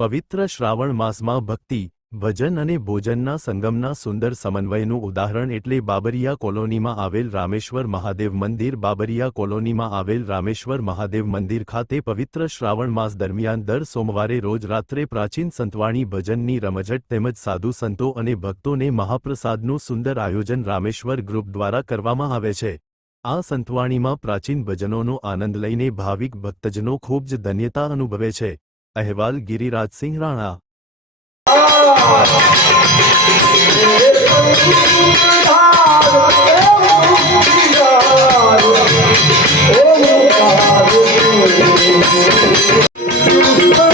પવિત્ર શ્રાવણ માસમાં ભક્તિ, ભજન અને ભોજનના સંગમના સુંદર સમન્વયનું ઉદાહરણ એટલે બાબરિયા કોલોનીમાં આવેલ રામેશ્વર મહાદેવ મંદિર. બાબરિયા કોલોનીમાં આવેલ રામેશ્વર મહાદેવ મંદિર ખાતે પવિત્ર શ્રાવણ માસ દરમિયાન દર સોમવારે રોજ રાત્રે પ્રાચીન સંતવાણી ભજનની રમઝટ તેમજ સાધુ સંતો અને ભક્તોને મહાપ્રસાદનું સુંદર આયોજન રામેશ્વર ગ્રુપ દ્વારા કરવામાં આવે છે. આ સંતવાણીમાં પ્રાચીન ભજનોનો આનંદ લઈને ભાવિક ભક્તજનો ખૂબ જ ધન્યતા અનુભવે છે. અહેવાલ ગિરિરાજસિંહ રાણા. Oh